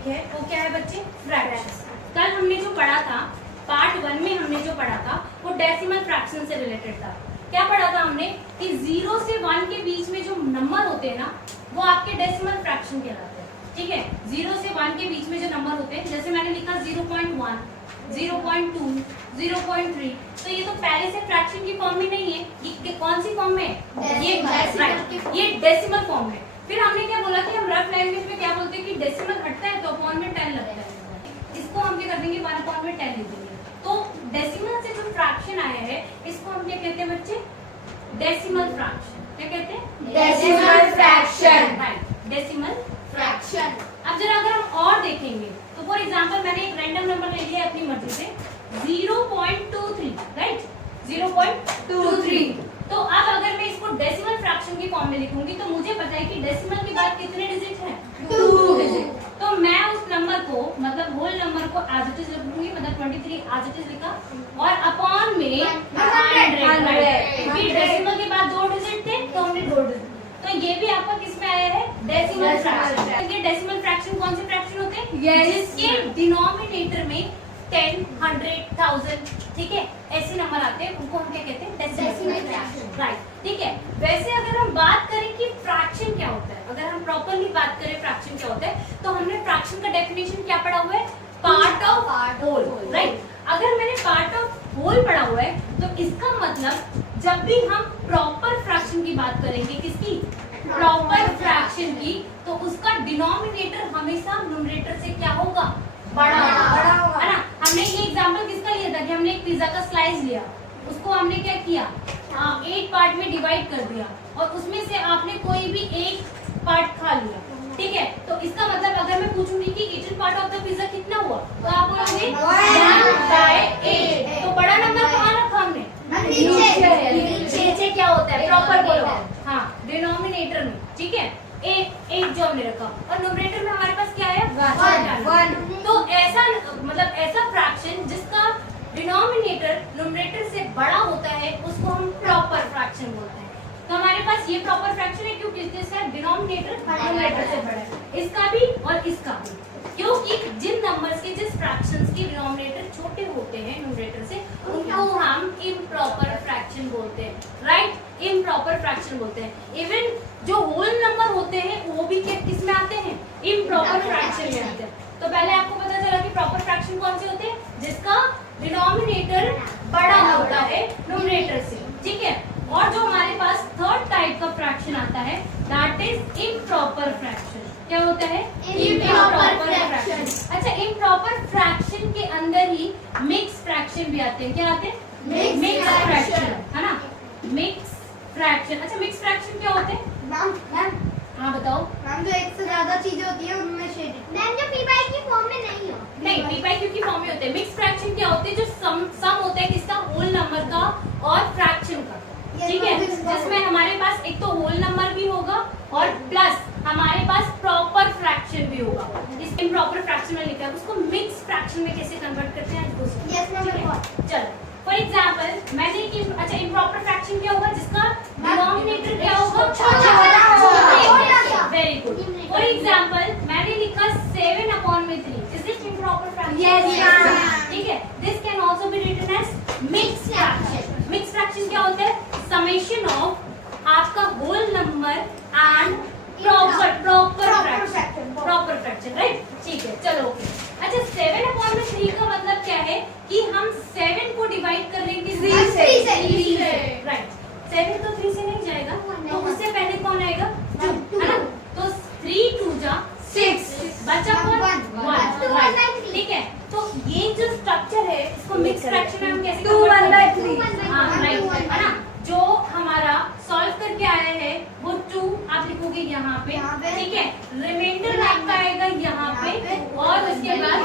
Topic है वो क्या है बच्चे, फ्रैक्शन। कल हमने जो पढ़ा था पार्ट 1 में हमने जो पढ़ा था वो डेसिमल फ्रैक्शन से रिलेटेड था। क्या पढ़ा था हमने कि 0 से 1 के बीच में जो नंबर होते हैं ना वो आपके डेसिमल फ्रैक्शन कहलाते हैं। ठीक है, 0 से 1 के बीच में जो नंबर होते हैं, जैसे मैंने लिखा 0.1, 0.2, 0.3, तो ये तो पहले से फ्रैक्शन की फॉर्म में नहीं है, ये कौन सी फॉर्म में है, ये डेसिमल फॉर्म में। फिर हमने क्या बोला कि हम रफ लैंग्वेज में क्या बोलते हैं कि डेसिमल हटता है तो अपॉन में 10 लगता है, इसको हम क्या कर देंगे 1 अपॉन में 10 लिख देंगे। तो डेसिमल से जो फ्रैक्शन आया है इसको हम क्या कहते हैं बच्चे, डेसिमल फ्रैक्शन। क्या कहते हैं, decimal fraction. Right, decimal fraction. अब जरा अगर हम और देखेंगे तो फॉर एग्जांपल मैंने एक रैंडम नंबर ले लिया अपनी मर्जी से 0.23, राइट, 0.23। तो अब अगर मैं इसको डेसिमल फ्रैक्शन की फॉर्म में लिखूंगी तो मुझे पता है कि डेसिमल के बाद कितने डिजिट हैं, 2 डिजिट। तो मैं उस नंबर को मतलब होल नंबर को एज इट इज लिखूंगी, मतलब 23 एज इट इज लिखा और अपॉन में 100, क्योंकि डेसिमल के बाद 2 डिजिट थे तो हमने 2 डिजिट। तो ये भी आपका किस में आया है, डेसिमल फ्रैक्शन। ये डेसिमल फ्रैक्शन कौन से फ्रैक्शन होते हैं, जिसके डिनोमिनेटर में 10, 100, 1000, ठीक है, ऐसे नंबर आते हैं, उनको हम क्या कहते हैं, डेसिमल फ्रैक्शन। राइट, ठीक है। वैसे अगर हम बात करें कि फ्रैक्शन क्या होता है, अगर हम प्रॉपर्ली बात करें फ्रैक्शन क्या होता है, तो हमने फ्रैक्शन का डेफिनेशन क्या पढ़ा हुआ है, पार्ट ऑफ होल, राइट। अगर मैंने पार्ट ऑफ होल पढ़ा हुआ है तो इसका मतलब जब भी हम प्रॉपर फ्रैक्शन की बात करेंगे, किसकी, प्रॉपर फ्रैक्शन की, तो उसका डिनोमिनेटर हमेशा न्यूमरेटर से क्या होगा, बड़ा होगा, है ना। हमने ये एग्जांपल किसका लिया था कि हमने एक पिज्जा का स्लाइस लिया, उसको हमने क्या किया, 8 पार्ट में डिवाइड कर दिया और उसमें से आपने कोई भी एक पार्ट खा लिया, ठीक है। तो इसका मतलब अगर मैं पूछूंगी कि eaten part of the pizza कितना हुआ, तो आप बोलोगे 1/8। तो बड़ा नंबर कहाँ रखा हमने, नीचे क्या होता है, प्रॉपर बोलो, हाँ, डिनोमिनेटर में, ठीक है, एक जो हमने रखा और न्यूमरेटर में हमारे पास क्या है, 1। तो ऐसा मतलब ऐसा फ्रैक्शन जिसका डिनोमिनेटर न्यूमरेटर से बड़ा होता है उसको हम प्रॉपर फ्रैक्शन बोलते हैं। तो हमारे पास ये प्रॉपर फ्रैक्शन है क्योंकि इसका डिनोमिनेटर न्यूमरेटर से बड़ा है, इसका भी और इसका भी, क्योंकि जिन नंबर्स के जिस फ्रैक्शंस के डिनोमिनेटर छोटे होते हैं न्यूमरेटर से उनको हम इम्प्रॉपर फ्रैक्शन बोलते हैं, राइट, इम्प्रॉपर फ्रैक्शन बोलते हैं। इवन जो होल नंबर होते हैं वो भी किस में आते हैं, इम्प्रॉपर फ्रैक्शन में आते हैं। तो पहले आपको पता चला कि प्रॉपर फ्रैक्शन कौन से होते हैं, जिसका डिनोमिनेटर बड़ा होता है न्यूमरेटर से, ठीक है। और जो हमारे पास थर्ड टाइप का फ्रैक्शन आता है दैट इज इम्प्रॉपर फ्रैक्शन। क्या होता है, इम्प्रॉपर फ्रैक्शन। अच्छा, इम्प्रॉपर फ्रैक्शन के अंदर ही मिक्स फ्रैक्शन भी आते हैं। क्या आते हैं, मिक्स फ्रैक्शन, है ना, मिक्स फ्रैक्शन। अच्छा, मिक्स फ्रैक्शन क्या होते हैं मैम? हाँ बताओ मैम, जो एक से ज्यादा चीजें होती है उनमें शेडेड, मैम जो p बाई की फॉर्म में नहीं हो, नहीं, p बाई q की फॉर्म में होते हैं। मिक्स फ्रैक्शन क्या होते हैं, जो सम होता है किसका, होल नंबर का और फ्रैक्शन का, ठीक है, जिसमें हमारे पास एक तो होल नंबर भी होगा और प्लस हमारे पास प्रॉपर फ्रैक्शन भी होगा। इस इम्प्रॉपर फ्रैक्शन में लिखा है, उसको मिक्स फ्रैक्शन में कैसे कन्वर्ट करते हैं चलो फॉर एग्जांपल मैंने कि अच्छा इम्प्रॉपर फ्रैक्शन क्या होगा, जिसका डिनोमिनेटर क्या होगा, वेरी गुड। फॉर एग्जांपल मैंने लिखा 7/3, इज दिस इम्प्रॉपर फ्रैक्शन, ठीक है। This can also be written as mix fraction. Mix fraction क्या होता है, समेशन ऑफ आपका whole number and proper fraction, right, ठीक है, चलो ओके। अच्छा, 7/3 का मतलब क्या है कि हम 7 को डिवाइड कर रहे हैं 3 से, राइट। 7 तो 3 से नहीं जाएगा, तो उससे पहले कौन आएगा, 2, है ना। तो 3 2 जा 6, बचा कौन, 1, राइट, ठीक है। तो ये जो स्ट्रक्चर है इसको मिक्स फ्रैक्शन में हम कैसे 2/3, हाँ राइट, है ना। जो हमारा सॉल्व करके आया है वो 2 आप लिखोगे यहाँ पे, ठीक है। रिमाइंडर आपका आएगा यहाँ पे और उसके बाद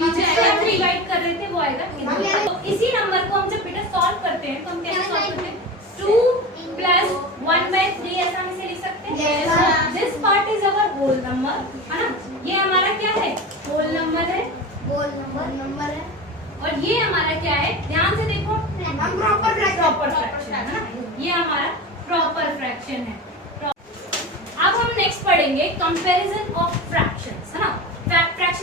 नीचे आएगा, डिवाइड कर रहे थे वो आएगा इधर। तो इसी नंबर को हम जब बेटा सॉल्व करते हैं तो हम कैसे सॉल्व करते हैं, 2 + 1/3 ऐसा हम इसे लिख सकते हैं। This part is our whole number, है ना, ये हमारा क्या है, होल नंबर है, और ये हमारा क्या है, ध्यान से देखो, प्रॉपर फ्रैक्शन, है ना, ये हमारा प्रॉपर फ्रैक्शन है। अब हम नेक्स्ट पढ़ेंगे कंपैरिजन ऑफ फ्रैक्शंस, है ना। फ्रैक्शन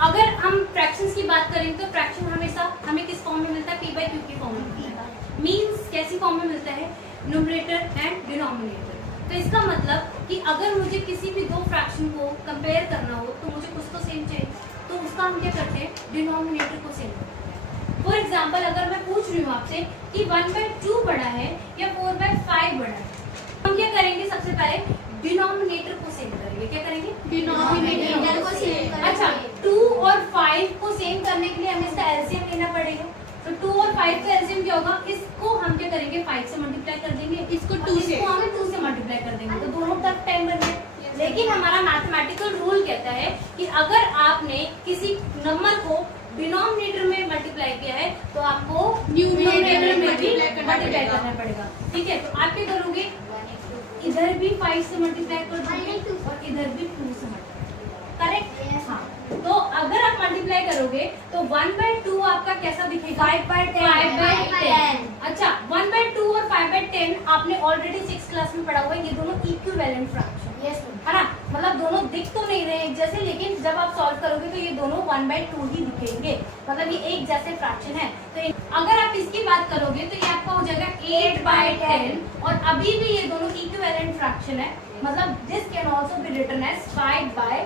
अगर हम फ्रैक्शंस की बात करें तो फ्रैक्शन हमेशा हमें किस फॉर्म में मिलता है, p by q की फॉर्म में मिलता है। मींस कैसी फॉर्म में मिलता है, न्यूमरेटर एंड डिनोमिनेटर। तो इसका मतलब कि अगर मुझे किसी भी दो फ्रैक्शन को कंपेयर करना हो तो मुझे कुछ तो सेम चाहिए, तो उसका हम क्या करते हैं, डिनोमिनेटर को सेम करते हैं। फॉर एग्जाम्पल अगर मैं पूछ रही हूँ आपसे कि 1/2 बड़ा है या 4/5 बड़ा है, हम क्या करेंगे, सबसे पहले डिनोमिनेटर को सेम करेंगे। क्या करेंगे, डिनोमिनेटर को सेम करेंगे। अच्छा 2 और 5 को सेम करने के लिए हमें इसका एलसीएम लेना पड़ेगा। तो 2 और 5 का एलसीएम क्या होगा, इसको हम क्या करेंगे, 5 से मल्टीप्लाई कर देंगे, इसको और 2 से। इसको हम 2 से मल्टीप्लाई कर देंगे, तो दोनों तरफ 10 बन गए। लेकिन हमारा मैथमेटिकल रूल कहता है कि अगर आपने किसी नंबर को डिनोमिनेटर में मल्टीप्लाई किया है तो आपको न्यूमरेटर में भी मल्टीप्लाई करना पड़ेगा। ठीक है, तो आप क्या करोगे, इधर भी 5 से मल्टीप्लाई कर दोगे और इधर भी 2 से मल्टीप्लाई, करेक्ट। हाँ, तो अगर आप मल्टीप्लाई करोगे तो 1/2 आपका कैसा दिखेगा, 5/10। अच्छा 1/2 और 5/10 आपने ऑलरेडी 6th क्लास में पढ़ा हुआ है, ये दोनों इक्विवेलेंट फ्रैक्शन है ना, मतलब दोनों दिख तो नहीं रहे एक जैसे, लेकिन जब आप सॉल्व करोगे तो ये दोनों 1/2 ही दिखेंगे, मतलब ये एक जैसे फ्रैक्शन है। तो अगर आप इसकी बात करोगे तो ये आपका हो जाएगा 8/10, और अभी भी ये दोनों इक्विवेलेंट फ्रैक्शन है, मतलब this can also be written as 4/5,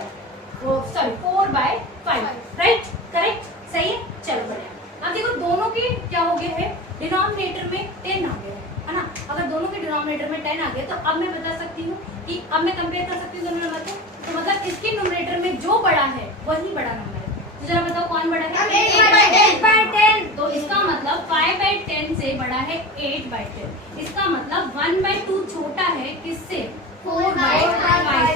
right, correct, सही है। चलो बढ़िया, अब देखो दोनों के क्या हो गए हैं, डिनोमिनेटर में 10 आ गया है ना। अगर दोनों के डिनोमिनेटर में 10 आ गया तो अब मैं बता सकती हूँ कि अब मैं कंपेयर कर सकती हूँ दोनों नंबर को, तो मतलब इसके न्यूमरेटर में जो बड़ा है वही बड़ा नंबर है। तो जरा बताओ कौन बड़ा है, 8/10। तो इसका मतलब 5/10 से बड़ा है 8/10। इसका मतलब 1/2 छोटा है किससे, 4/5